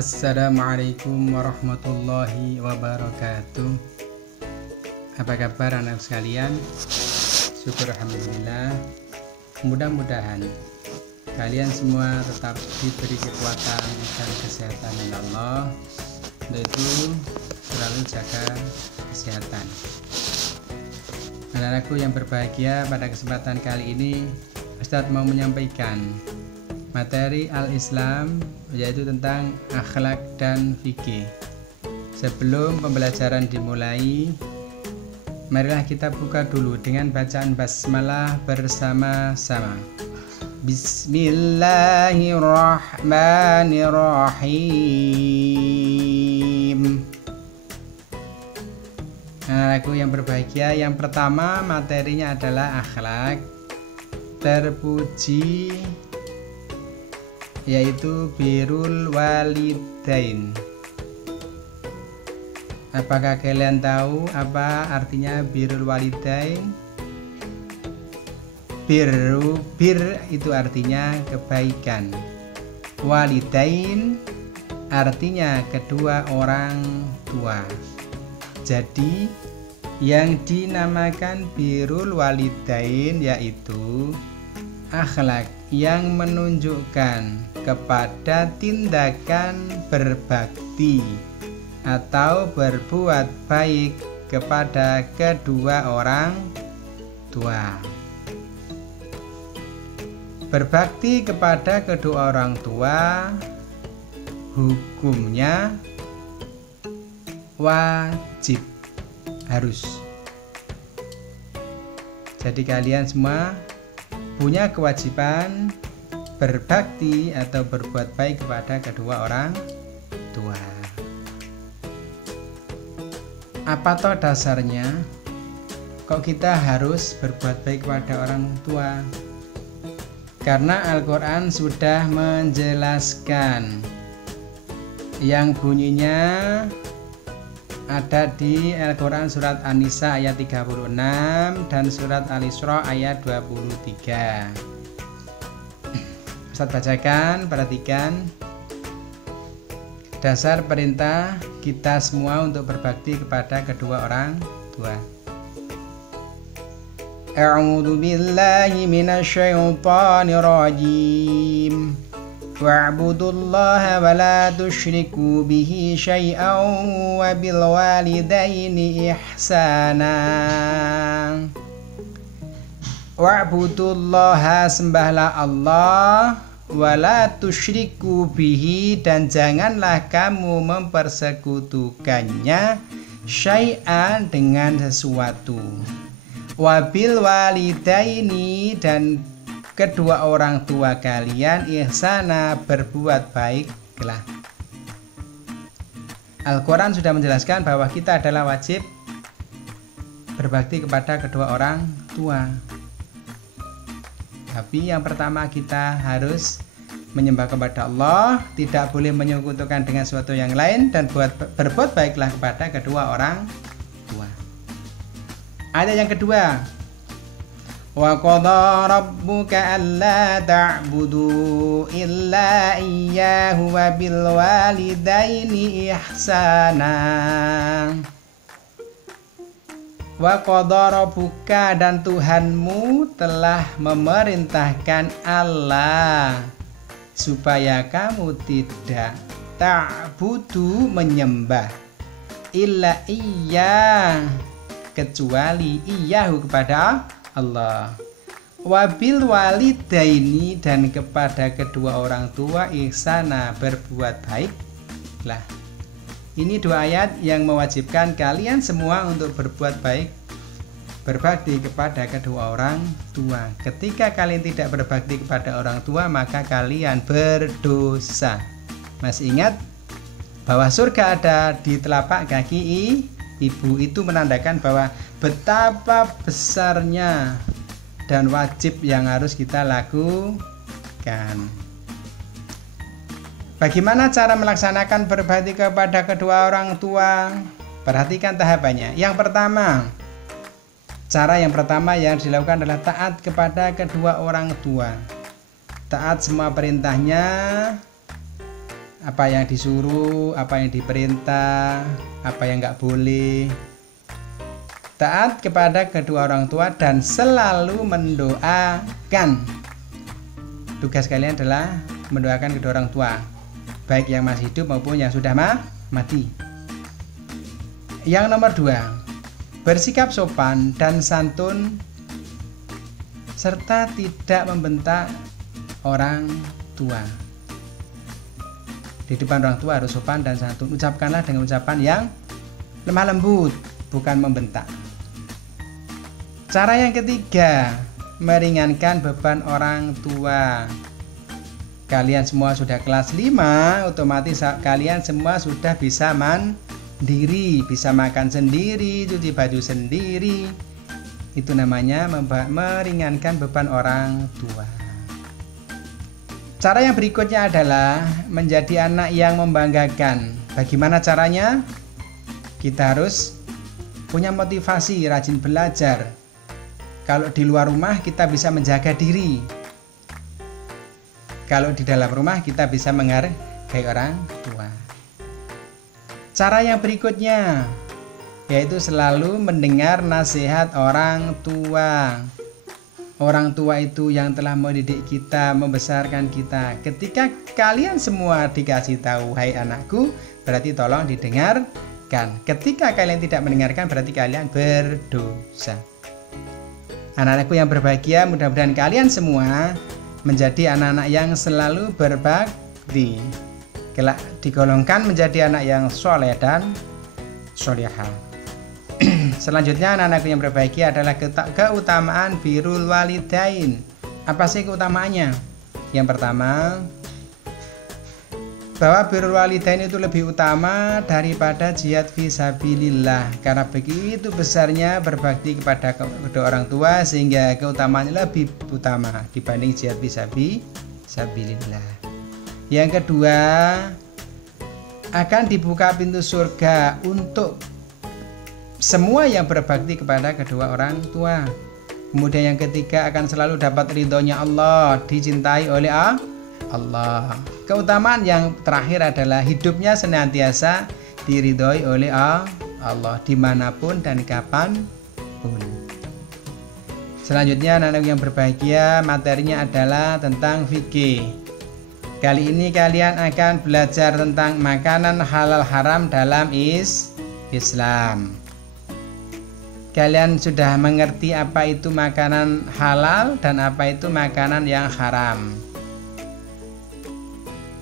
Assalamualaikum warahmatullahi wabarakatuh. Apa kabar anak sekalian? Syukur alhamdulillah. Mudah-mudahan kalian semua tetap diberi kekuatan dan kesehatan oleh Allah. Untuk itu selalu jaga kesehatan. Anak-anakku yang berbahagia, pada kesempatan kali ini Ustadz mau menyampaikan materi Al-Islam, yaitu tentang akhlak dan fikih. Sebelum pembelajaran dimulai, marilah kita buka dulu dengan bacaan basmalah bersama-sama. Bismillahirrahmanirrahim. Aku yang berbahagia, yang pertama materinya adalah akhlak. Terpuji yaitu birrul walidain. Apakah kalian tahu apa artinya birrul walidain? Bir itu artinya kebaikan. Walidain artinya kedua orang tua. Jadi yang dinamakan birrul walidain yaitu akhlak yang menunjukkan kepada tindakan berbakti atau berbuat baik kepada kedua orang tua. Berbakti kepada kedua orang tua hukumnya wajib, harus. Jadi kalian semua punya kewajiban berbakti atau berbuat baik kepada kedua orang tua. Apa toh dasarnya kok kita harus berbuat baik kepada orang tua? Karena Al-Quran sudah menjelaskan, yang bunyinya ada di Al-Quran surat An-Nisa ayat 36 dan surat Al-Isra ayat 23. Ustaz bacakan, perhatikan. Dasar perintah kita semua untuk berbakti kepada kedua orang tua. A'udzu billahi minasyaitonir rajim. Wa'budullaha wa la tusyriku bihi syai'an wa bil walidaini ihsana. Wa'budullaha, sembahlah Allah, wa la tusyriku bihi, dan janganlah kamu mempersekutukannya, syai'an, dengan sesuatu, wa bil walidaini, dan kedua orang tua kalian ihsana, berbuat baiklah. Al-Quran sudah menjelaskan bahwa kita adalah wajib berbakti kepada kedua orang tua. Tapi yang pertama kita harus menyembah kepada Allah, tidak boleh menyekutukan dengan sesuatu yang lain, dan berbuat baiklah kepada kedua orang tua. Ayat yang kedua, wa qada rabbuka alla ta'budu illa iyyahu wa bil walidaini ihsana. Wa qada rabbuka, dan Tuhanmu telah memerintahkan Allah supaya kamu tidak ta'budu, menyembah, illa iya, kecuali iyahu, kepada Allah, wabil walidaini, dan kepada kedua orang tua ihsana, berbuat baiklah. Ini dua ayat yang mewajibkan kalian semua untuk berbuat baik, berbakti kepada kedua orang tua. Ketika kalian tidak berbakti kepada orang tua, maka kalian berdosa. Masih ingat bahwa surga ada di telapak kaki ibu? Itu menandakan bahwa betapa besarnya dan wajib yang harus kita lakukan. Bagaimana cara melaksanakan berbakti kepada kedua orang tua? Perhatikan tahapannya. Yang pertama, cara yang pertama yang dilakukan adalah taat kepada kedua orang tua. Taat semua perintahnya, apa yang disuruh, apa yang diperintah, apa yang nggak boleh. Taat kepada kedua orang tua dan selalu mendoakan. Tugas kalian adalah mendoakan kedua orang tua, baik yang masih hidup maupun yang sudah mati. Yang nomor 2, bersikap sopan dan santun serta tidak membentak orang tua. Di depan orang tua harus sopan dan santun. Ucapkanlah dengan ucapan yang lemah lembut, bukan membentak. Cara yang ketiga, meringankan beban orang tua. Kalian semua sudah kelas 5, otomatis kalian semua sudah bisa mandiri, bisa makan sendiri, cuci baju sendiri. Itu namanya meringankan beban orang tua. Cara yang berikutnya adalah menjadi anak yang membanggakan. Bagaimana caranya? Kita harus punya motivasi, rajin belajar. Kalau di luar rumah kita bisa menjaga diri. Kalau di dalam rumah kita bisa menghargai orang tua. Cara yang berikutnya yaitu selalu mendengar nasihat orang tua. Orang tua itu yang telah mendidik kita, membesarkan kita. Ketika kalian semua dikasih tahu, hai anakku, berarti tolong didengarkan. Ketika kalian tidak mendengarkan, berarti kalian berdosa. Anak-anakku yang berbahagia, mudah-mudahan kalian semua menjadi anak-anak yang selalu berbakti. Kelak digolongkan menjadi anak yang soleh dan solehah. Selanjutnya anak-anakku yang berbahagia adalah keutamaan birrul walidain. Apa sih keutamaannya? Yang pertama, bahwa birrul walidain itu lebih utama daripada jihad fisabilillah, karena begitu besarnya berbakti kepada kedua orang tua sehingga keutamaannya lebih utama dibanding jihad fisabilillah. Yang kedua, akan dibuka pintu surga untuk semua yang berbakti kepada kedua orang tua. Kemudian yang ketiga, akan selalu dapat ridhonya Allah, dicintai oleh Allah. Keutamaan yang terakhir adalah hidupnya senantiasa diridhoi oleh Allah dimanapun dan kapanpun. Selanjutnya anak-anak yang berbahagia, materinya adalah tentang fikih. Kali ini kalian akan belajar tentang makanan halal haram dalam Islam. Kalian sudah mengerti apa itu makanan halal dan apa itu makanan yang haram.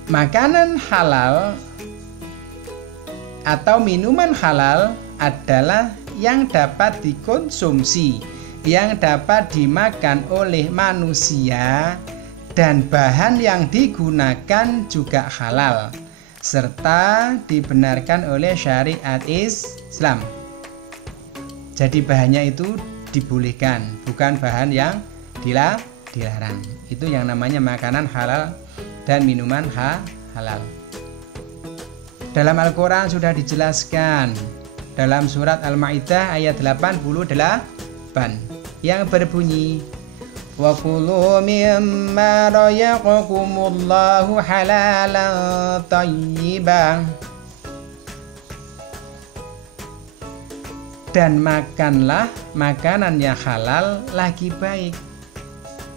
Makanan halal atau minuman halal adalah yang dapat dikonsumsi, yang dapat dimakan oleh manusia, dan bahan yang digunakan juga halal, serta dibenarkan oleh syariat Islam. Jadi bahannya itu dibolehkan, bukan bahan yang dilarang. Itu yang namanya makanan halal dan minuman halal. Dalam Al-Quran sudah dijelaskan dalam surat Al-Ma'idah ayat 88 yang berbunyi, wa kulu mimma razaqakumullahu halalan thayyiban, dan makanlah makanan yang halal lagi baik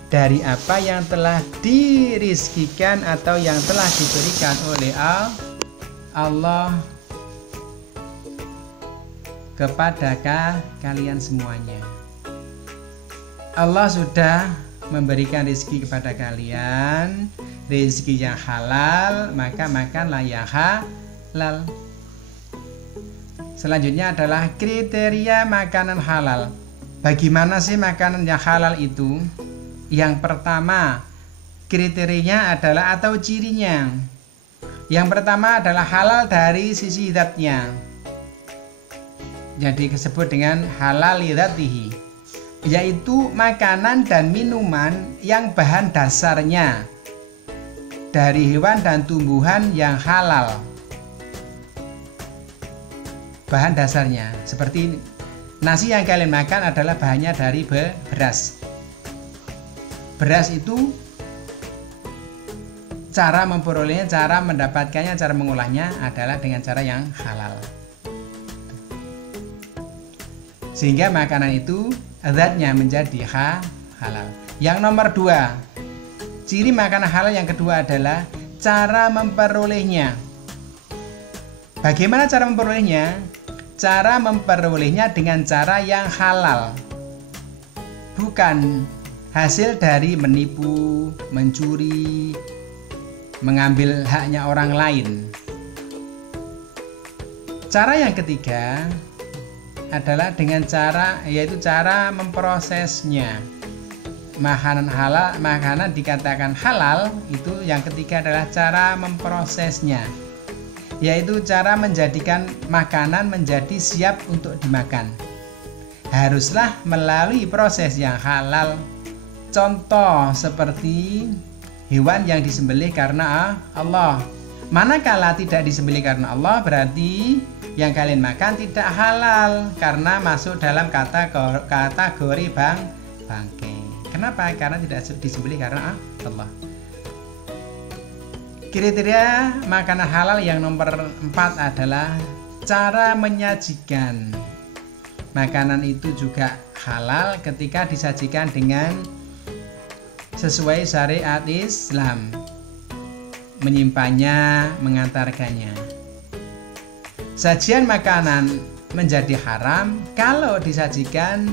dari apa yang telah dirizkikan atau yang telah diberikan oleh Allah kepada kalian semuanya. Allah sudah memberikan rezeki kepada kalian, rezeki yang halal, maka makanlah yang halal. Selanjutnya adalah kriteria makanan halal. Bagaimana sih makanan yang halal itu? Yang pertama, kriterianya adalah atau cirinya. Yang pertama adalah halal dari sisi zatnya. Jadi disebut dengan halal lidzatihi, yaitu makanan dan minuman yang bahan dasarnya dari hewan dan tumbuhan yang halal. Bahan dasarnya seperti nasi yang kalian makan adalah bahannya dari beras. Beras itu cara memperolehnya, cara mendapatkannya, cara mengolahnya adalah dengan cara yang halal. Sehingga makanan itu zatnya menjadi halal. Yang nomor 2, ciri makanan halal yang kedua adalah cara memperolehnya. Bagaimana cara memperolehnya? Cara memperolehnya dengan cara yang halal, bukan hasil dari menipu, mencuri, mengambil haknya orang lain. Cara yang ketiga adalah dengan cara, yaitu cara memprosesnya. Makanan dikatakan halal itu yang ketiga adalah cara memprosesnya, yaitu cara menjadikan makanan menjadi siap untuk dimakan. Haruslah melalui proses yang halal. Contoh seperti hewan yang disembelih karena Allah. Manakala tidak disembelih karena Allah, berarti yang kalian makan tidak halal karena masuk dalam kategori bangkai. Kenapa? Karena tidak disembelih karena Allah. Kriteria makanan halal yang nomor 4 adalah cara menyajikan. Makanan itu juga halal ketika disajikan dengan sesuai syariat Islam, menyimpannya, mengantarkannya. Sajian makanan menjadi haram kalau disajikan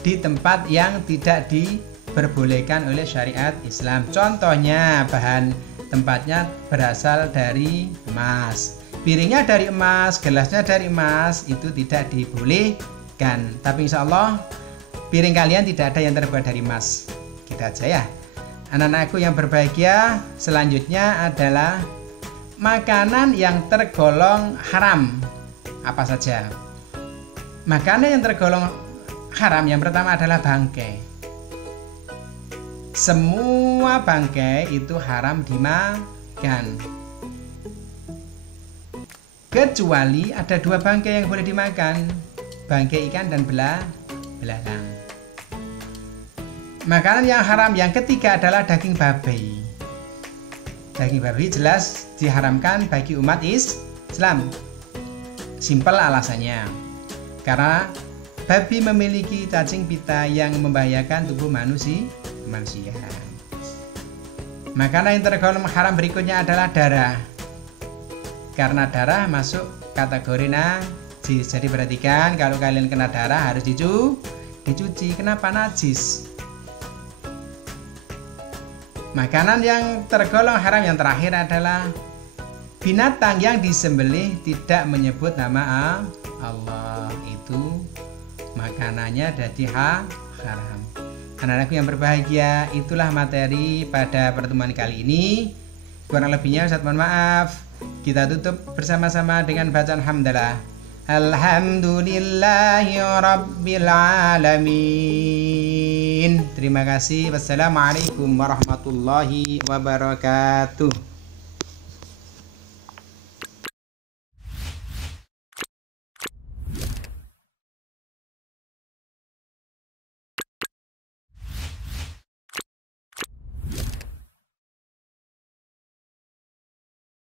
di tempat yang tidak diperbolehkan oleh syariat Islam. Contohnya, bahan tempatnya berasal dari emas, piringnya dari emas, gelasnya dari emas, itu tidak dibolehkan. Tapi insya Allah piring kalian tidak ada yang terbuat dari emas. Kita aja ya. Anak-anakku yang berbahagia, selanjutnya adalah makanan yang tergolong haram. Apa saja? Makanan yang tergolong haram yang pertama adalah bangkai. Semua bangkai itu haram dimakan, kecuali ada 2 bangkai yang boleh dimakan, bangkai ikan dan belalang. Makanan yang haram yang ketiga adalah daging babi. Daging babi jelas diharamkan bagi umat Islam. Simpel alasannya, karena babi memiliki cacing pita yang membahayakan tubuh manusia. Makanan yang tergolong haram berikutnya adalah darah, karena darah masuk kategori najis. Jadi perhatikan, kalau kalian kena darah harus dicuci. Kenapa najis? Makanan yang tergolong haram yang terakhir adalah binatang yang disembelih tidak menyebut nama Allah. Itu makanannya jadi haram. Anak-anakku yang berbahagia, itulah materi pada pertemuan kali ini. Kurang lebihnya Ustaz mohon maaf. Kita tutup bersama-sama dengan bacaan hamdalah. Alhamdulillahi Rabbil Alamin. Terima kasih. Wassalamualaikum warahmatullahi wabarakatuh.